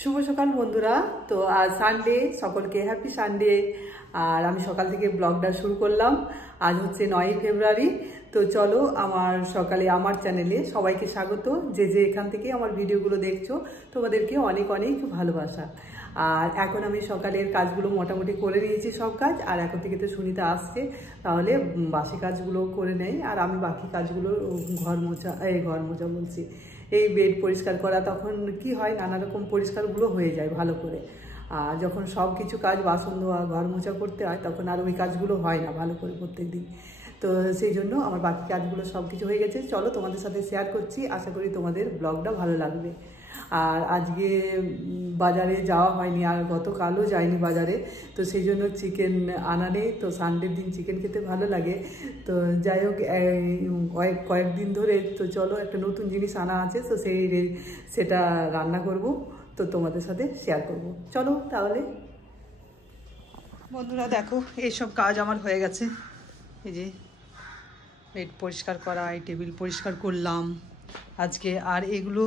শুভ সকাল বন্ধুরা। তো আজ সানডে, সকলকে হ্যাপি সানডে। আর আমি সকাল থেকে ব্লগটা শুরু করলাম। আজ হচ্ছে 9ই ফেব্রুয়ারি। তো চলো আমার সকালে আমার চ্যানেলে সবাইকে স্বাগত। যে যে এখান থেকে আমার ভিডিওগুলো দেখছো তোমাদেরকে অনেক অনেক ভালোবাসা। আর এখন আমি সকালের কাজগুলো মোটামুটি করে নিয়েছি সব কাজ। আর এখন থেকে তো সুনিতা আসছে, তাহলে বাসি কাজগুলো করে নেয় আর আমি বাকি কাজগুলো ঘর মোছা বলছি, এই বেড পরিষ্কার করা। তখন কি হয়, নানা রকম পরিষ্কারগুলো হয়ে যায় ভালো করে। আর যখন সব কিছু কাজ বাসন ধোয়া ঘর মোছা করতে হয় তখন আর ওই কাজগুলো হয় না ভালো করে প্রত্যেক দিন। তো সেই জন্য আমার বাকি কাজগুলো সব কিছু হয়ে গেছে। চলো তোমাদের সাথে শেয়ার করছি, আশা করি তোমাদের ব্লগটা ভালো লাগবে। আর আজকে বাজারে যাওয়া হয়নি, আর গতকালও যাইনি বাজারে। তো সেই জন্য চিকেন আনা নেই। তো সানডের দিন চিকেন খেতে ভালো লাগে। তো যাই হোক, কয়েকদিন ধরে তো চলো একটা নতুন জিনিস আনা আছে, তো সেটা রান্না করব, তো তোমাদের সাথে শেয়ার করব। চলো তাহলে বন্ধুরা, দেখো এইসব কাজ আমার হয়ে গেছে। এই যে বেড পরিষ্কার করা, এই টেবিল পরিষ্কার করলাম আজকে। আর এগুলো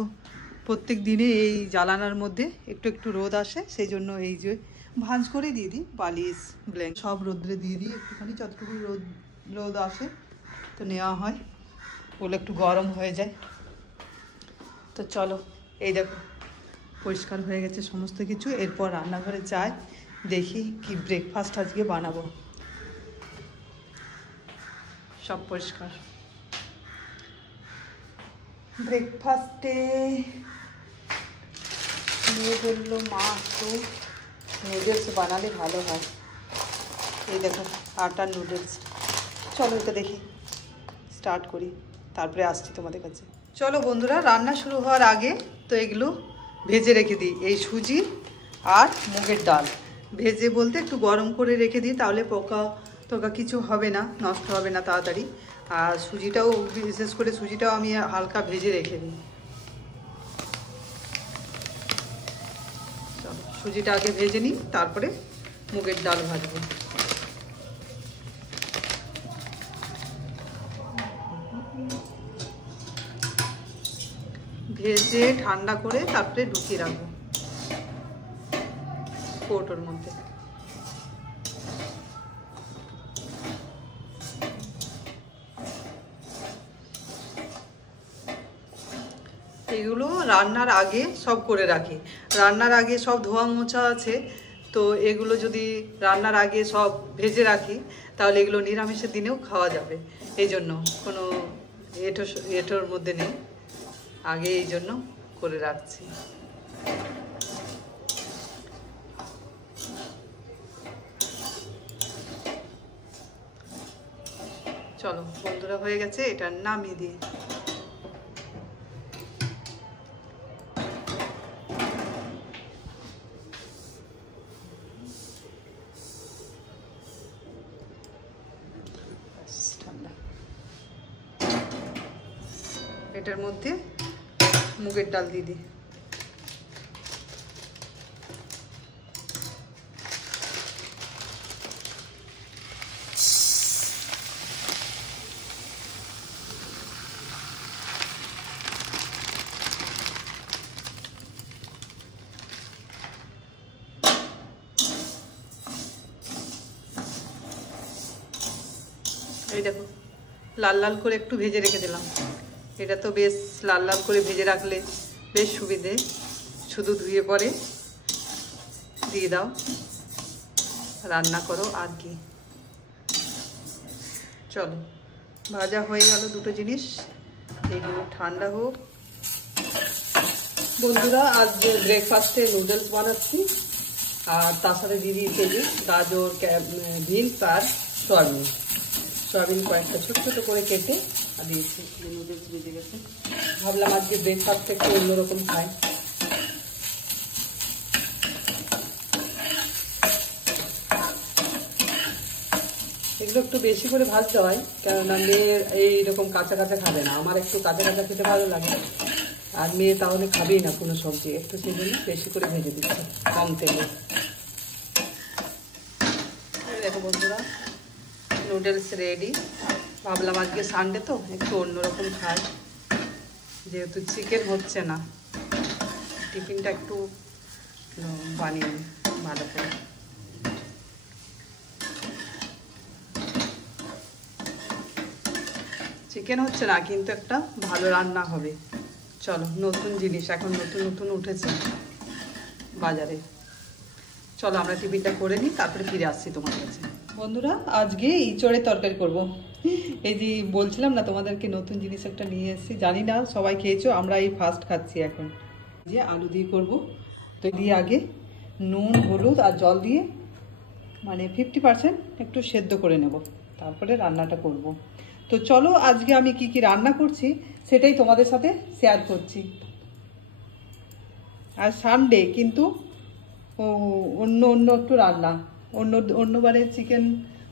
প্রত্যেক দিনে এই জ্বালানার মধ্যে একটু একটু রোদ আসে, সেই জন্য এই যে ভাঁজ করে দিয়ে দিই, বালিশ ব্ল্যাঙ্কেট সব রোদ্রে দিয়ে দিই একটুখানি, যতটুকু রোদ আসে তো নেওয়া হয়, ওগুলো একটু গরম হয়ে যায়। তো চলো, এই দেখো পরিষ্কার হয়ে গেছে সমস্ত কিছু। এরপর রান্নাঘরে যাই, দেখি কি ব্রেকফাস্ট আজকে বানাবো। সব পরিষ্কার। ব্রেকফাস্টে নিয়ে বললো মা একটু নুডলস বানালে ভালো হয়। এই দেখো আটার নুডলস। চলো এটা দেখি, স্টার্ট করি, তারপরে আসছি তোমাদের কাছে। চলো বন্ধুরা, রান্না শুরু হওয়ার আগে তো এগুলো ভেজে রেখে দিই, এই সুজি আর মুগের ডাল। ভেজে বলতে একটু গরম করে রেখে দিই, তাহলে পোকা টোকা কিছু হবে না, নষ্ট হবে না তাড়াতাড়ি। আর সুজিটাও, বিশেষ করে সুজিটাও আমি হালকা ভেজে রেখে দিই। চলো সুজিটা আগে ভেজে নিই, তারপরে মুগের ডাল ভাজবো। ভেজে ঠান্ডা করে তারপরে ঢুকিয়ে রাখবো কৌটোর মধ্যে। এগুলো রান্নার আগে সব করে রাখি। রান্নার আগে সব ধোয়া মোছা আছে, তো এগুলো যদি রান্নার আগে সব ভেজে রাখি তাহলে এগুলো নিরামিষের দিনেও খাওয়া যাবে। এই জন্য কোনো এটোর মধ্যে নেই, আগে এই জন্য করে রাখছি। চলো বন্ধুরা, হয়ে গেছে, এটা নামিয়ে দিই। এটার মধ্যে মুগের ডাল দিয়ে দিই। এই দেখো লাল লাল করে একটু ভেজে রেখে দিলাম। এটা তো বেশ লাল লাল করে ভেজে রাখলে বেশ সুবিধে, শুধু ধুয়ে পরে দিয়ে দাও, রান্না করো আর কি। চলো ভাজা হয়ে গেল দুটো জিনিস, এগুলো ঠান্ডা হোক। বন্ধুরা, আজ ব্রেকফাস্টে নুডলস বানাচ্ছি, আর তার সাথে দিয়ে দিয়েছি গাজর, বিনস আর সয়াবিন কয়েকটা ছোট ছোট করে কেটে দিয়েছি। নুডলস ভেজে গেছে, ভাবলাম আজকে ব্রেকফাস্টটা একটু অন্যরকম খাই। এগুলো একটু বেশি করে ভাজতে হয়, কেননা মেয়ে এইরকম কাঁচা কাঁচা খাবে না। আমার একটু কাঁচা কাঁচা খেতে ভালো লাগে, আর মেয়ে তাহলে খাবেই না কোনো সবজি, একটু সেই জন্য বেশি করে ভেজে দিচ্ছি কম তেলে। দেখো বন্ধুরা, নুডলস রেডি। ভাবলাম আজকে সানডে তো একটু অন্যরকম খাই, যেহেতু চিকেন হচ্ছে না, টিফিনটা একটু বানিয়ে ভালো করে। চিকেন হচ্ছে না, কিন্তু একটা ভালো রান্না হবে। চলো, নতুন জিনিস এখন নতুন নতুন উঠেছে বাজারে। চলো আমরা টিফিনটা করে নিই, তারপরে ফিরে আসছি তোমার কাছে। বন্ধুরা, আজকে ইঁচড়ের তরকারি করব। এই যে বলছিলাম না তোমাদেরকে, নতুন জিনিস একটা নিয়ে এসেছি। জানি না সবাই খেয়েছো, আমরা এই ফার্স্ট খাচ্ছি এখন। যে আলু দিয়ে করব, তো দিয়ে আগে নুন হলুদ আর জল দিয়ে মানে 50% একটু সেদ্ধ করে নেব, তারপরে রান্নাটা করব। তো চলো, আজকে আমি কি কি রান্না করছি সেটাই তোমাদের সাথে শেয়ার করছি। আর সানডে কিন্তু অন্য অন্য একটু রান্না, অন্যবারে চিকেন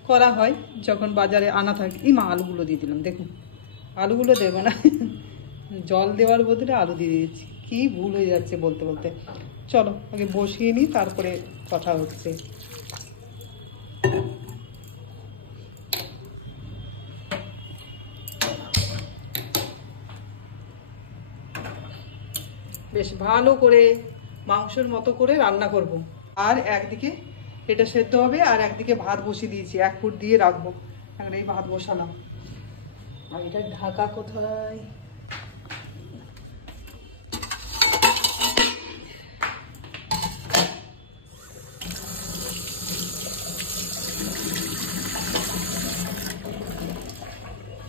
করা হয় যখন বাজারে আনা থাকে। মা আলুগুলো দিয়ে দিলাম, দেখুন আলুগুলো দেবো না, জল দেওয়ার বদলে আলু দিয়ে দিয়েছি। কি ভুল হয়ে যাচ্ছে বলতে বলতে। চলো আগে বসিয়ে নিই, তারপরে কথা হচ্ছে। বেশ ভালো করে মাংসের মতো করে রান্না করব। আর একদিকে এটা সেদ্ধ হবে, আর একদিকে ভাত বসিয়ে দিয়েছি, 1 ফুট দিয়ে রাখবো। এখন এই ভাত বসালাম। আর এটা ঢাকা কোথায়?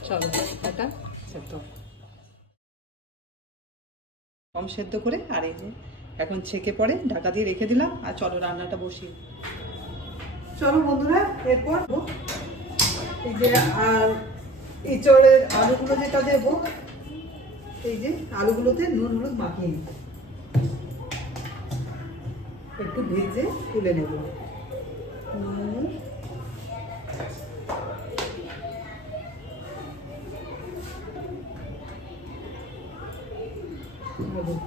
চলো এটা সেদ্ধ কম সেদ্ধ করে, আর এই যে এখন ছেঁকে পরে ঢাকা দিয়ে রেখে দিলাম। আর চলো রান্নাটা বসিয়ে। চলো বন্ধুরা, এরপর এই যে ইঁচড়ের আলুগুলো যেটা দেবো, এই যে আলুগুলোতে নুন হলুদ মাখিয়ে নিই, একটু ভেজে তুলে নেব। নুন হলুদ,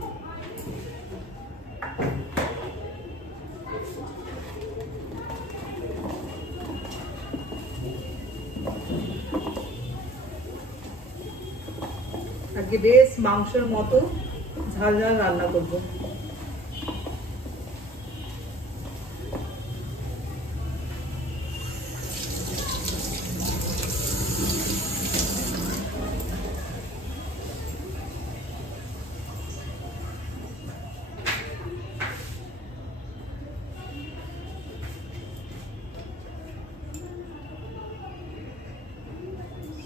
আজকে বেশ মাংসের মতো ঝাল ঝাল রান্না করবো।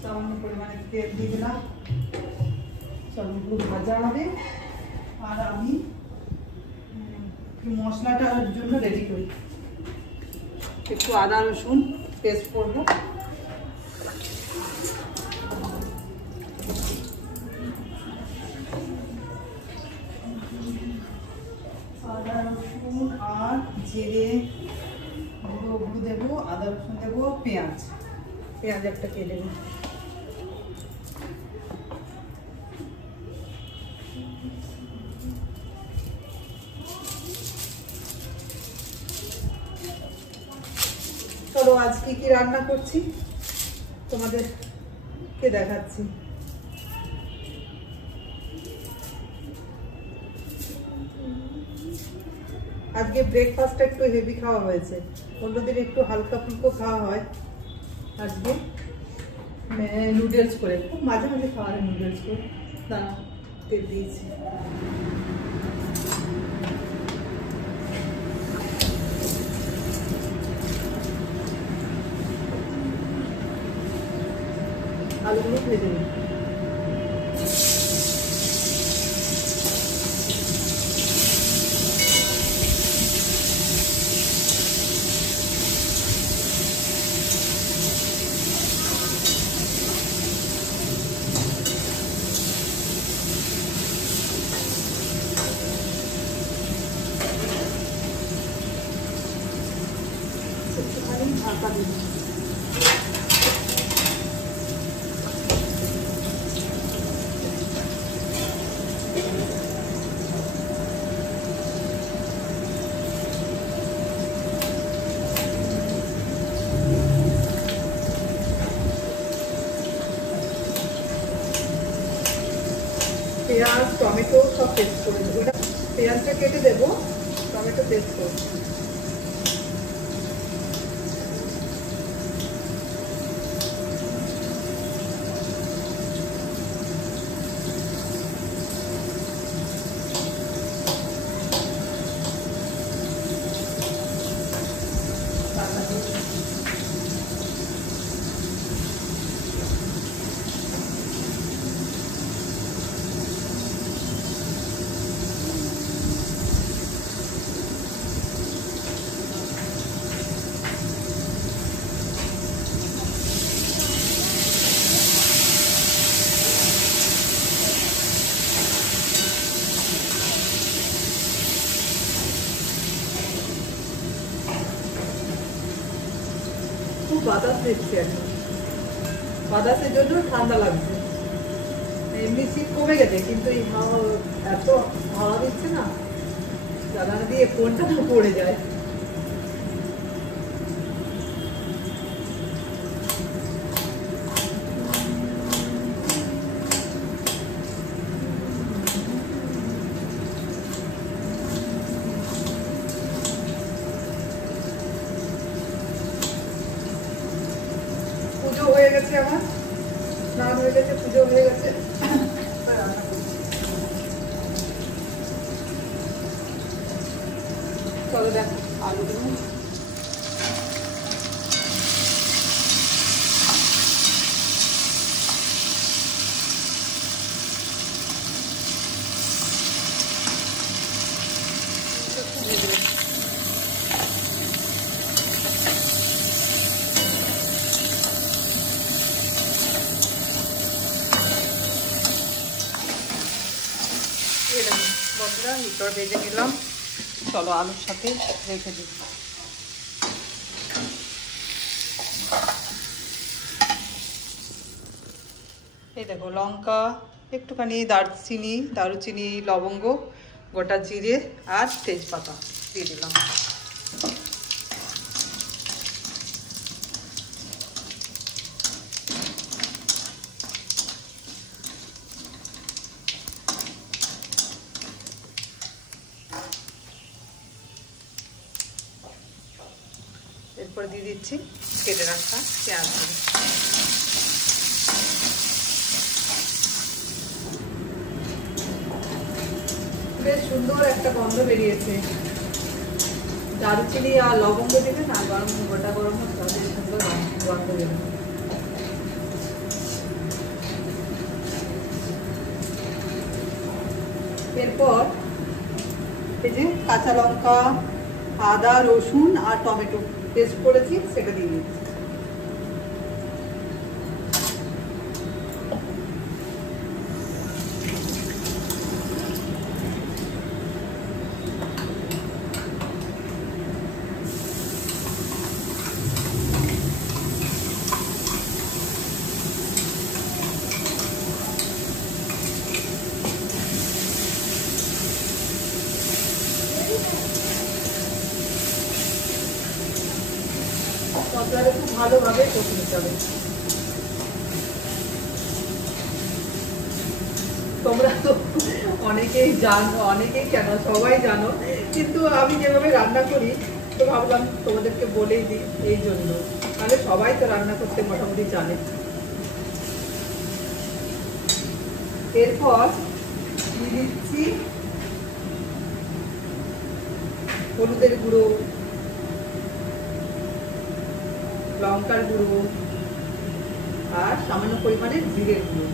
সামান্য পরিমাণে তেল দিয়ে দিলাম, সবগুলো ভাজা হবে। আর আমি মশলাটার জন্য রেডি করি, একটু আদা রসুন পেস্ট করবো। আদা রসুন আর জিরে গুঁড়ো দেবো, আদা রসুন দেবো, পেঁয়াজ একটা কেটে দেবো। চলো আজ কি কি রান্না করছি তোমাদেরকে দেখাচ্ছি। আজকে ব্রেকফাস্টটা একটু হেভি খাওয়া হয়েছে, অন্যদিন একটু হালকা ফুলকো খাওয়া হয়। আজকে নুডলস করে, খুব মাঝে মাঝে খাওয়া হয় নুডলস করে। দাঁড়া, তেল দিয়েছি। আলুগুলো ভেজে নিই। একটুখানি ঢাকা দিই। পেঁয়াজ টমেটো সব পেস্ট করে দেবো। পেঁয়াজটা কেটে দেবো, টমেটো পেস্ট। খুব বাতাস দিচ্ছে এখন, বাতাসের জন্য ঠান্ডা লাগছে। এমনি শীত কমে গেছে, কিন্তু এই হাওয়া এত হাওয়া দিচ্ছে না, জানালা দিয়ে ফোনটা না পড়ে যায়। পুজো হয়ে গেছে, আমার স্নান হয়ে গেছে, পুজো হয়ে গেছে। চলো দেখ আলু দেবো। বন্ধুরা লিটর ভেজে নিলাম, চলো আলুর সাথে রেখে দিই। এই দেখো লঙ্কা, একটুখানি দারুচিনি, লবঙ্গ, গোটা জিরে আর তেজপাতা দিয়ে দিলাম। এরপরে দিয়ে দিচ্ছি কেটে রাখা পেঁয়াজ। বেশ সুন্দর একটা গন্ধ বেরিয়েছে, দারুচিনি আর লবঙ্গ দিলে না, গোটা গরম মশলা বেশ সুন্দর গন্ধ বেরোবে। এরপর এই যে কাঁচা লঙ্কা, আদা, রসুন আর টমেটো পেস্ট করেছি, সেটা দিয়ে দিচ্ছি। মশলাটা খুব ভালোভাবে কষে নিতে হবে। তোমরা তো অনেকেই জানো, অনেকেই কেন সবাই জানো, কিন্তু আমি যেভাবে রান্না করি তো ভাবলাম তোমাদেরকে বলেই দিই, এই জন্য। তাহলে সবাই তো রান্না করতে মোটামুটি জানে। এরপর দিয়ে দিচ্ছি হলুদের গুঁড়ো, লঙ্কার গুঁড়ো আর সামান্য পরিমাণে জিরের গুঁড়ো।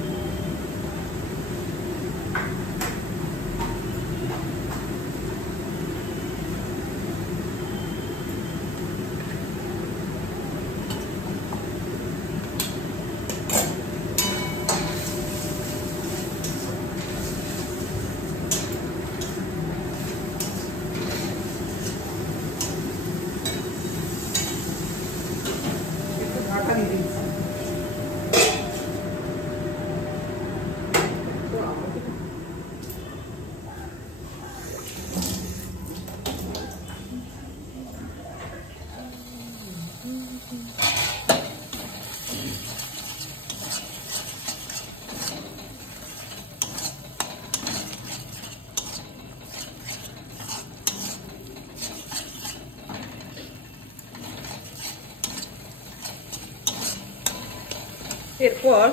এরপর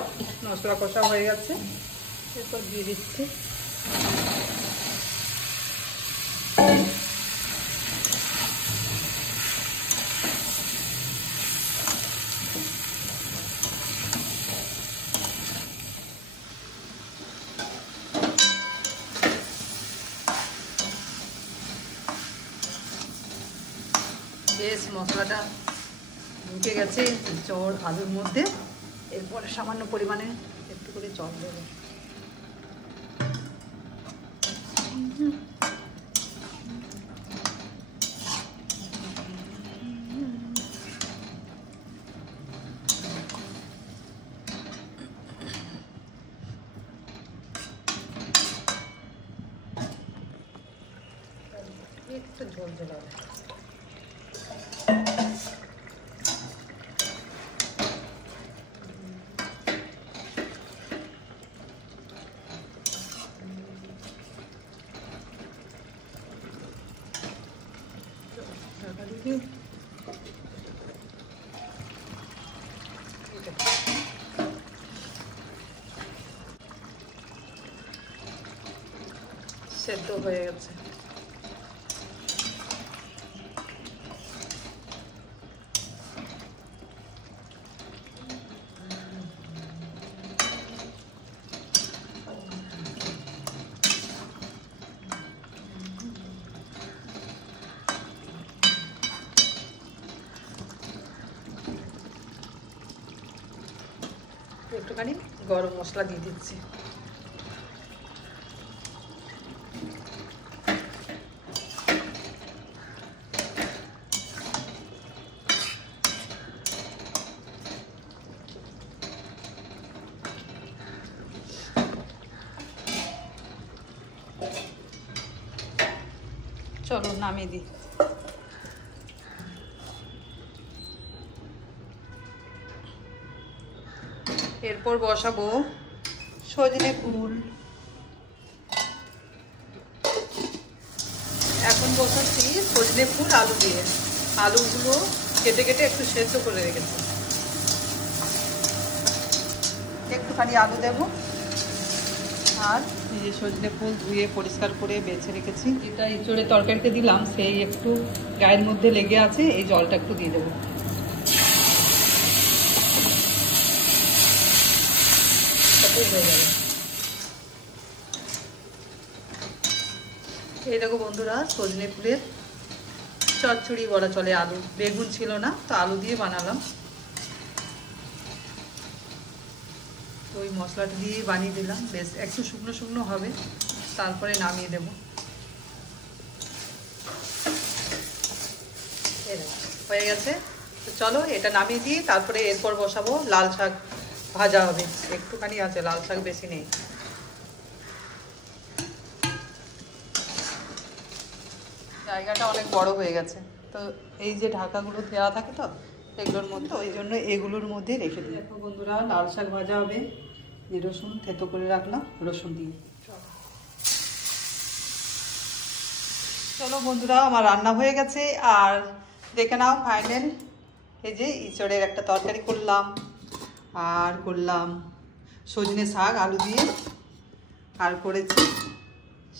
মশলা কষা হয়ে গেছে, এরপর দিয়ে দিচ্ছি বেশ মশলাটা ঢুকে গেছে জল আলুর মধ্যে। এরপরে সামান্য পরিমাণে একটু করে জল দেবো। একটু ঝোল ঝোল হবে। সেদ্ধ হয়ে গেছে। একটুখানি গরম মশলা দিয়ে দিচ্ছি। চলো নামিয়ে দিই। এরপর বসাবো সজনে ফুল। এখন বসাচ্ছি সজনে ফুল আলু দিয়ে। আলুগুলো কেটে কেটে একটু সেদ্ধ করে রেখেছি। একটুখানি আলু দেবো আর এই যে সজনে ফুল ধুয়ে পরিষ্কার করে বেছে রেখেছি। এটা ইঁচড়ের তরকারিতে দিলাম, সেই একটু গায়ের মধ্যে লেগে আছে, এই জলটা একটু দিয়ে দেবো। এই দেখো বন্ধুরা, সজনে ফুলের চচ্চড়ি বলা চলে। আলু বেগুন ছিল না, তো আলু দিয়ে বানালাম। তো ওই মশলাটা দিয়ে বানিয়ে দিলাম। বেশ একটু শুকনো শুকনো হবে, তারপরে নামিয়ে দেব। হয়ে গেছে। তো চলো এটা নামিয়ে দিই, তারপরে এরপর বসাবো লাল শাক ভাজা হবে। একটুখানি আছে, লাল শাক বেশি নেই। জায়গাটা অনেক বড় হয়ে গেছে, তো এই যে ঢাকাগুলো দেওয়া থাকে তো এগুলোর মধ্যে, ওই জন্য এগুলোর মধ্যে রেখে দিই। দেখো বন্ধুরা, লাল শাক ভাজা হবে। যে রসুন থেতো করে রাখলাম, রসুন দিয়ে। চলো বন্ধুরা, আমার রান্না হয়ে গেছে। আর দেখে নাও ফাইনাল। এই যে ইঁচড়ের একটা তরকারি করলাম, আর করলাম সজনে শাক আলু দিয়ে, আর করেছি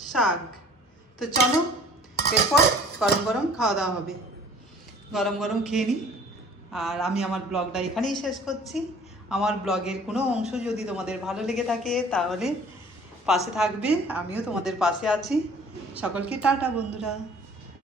শাক। তো চলো এরপর গরম গরম খাওয়া দাওয়া হবে। গরম গরম খেয়ে নিই। আর আমি আমার ব্লগটা এখানেই শেষ করছি। আমার ব্লগের কোনো অংশ যদি তোমাদের ভালো লেগে থাকে তাহলে পাশে থাকবে, আমিও তোমাদের পাশে আছি। সকলকে টাটা বন্ধুরা।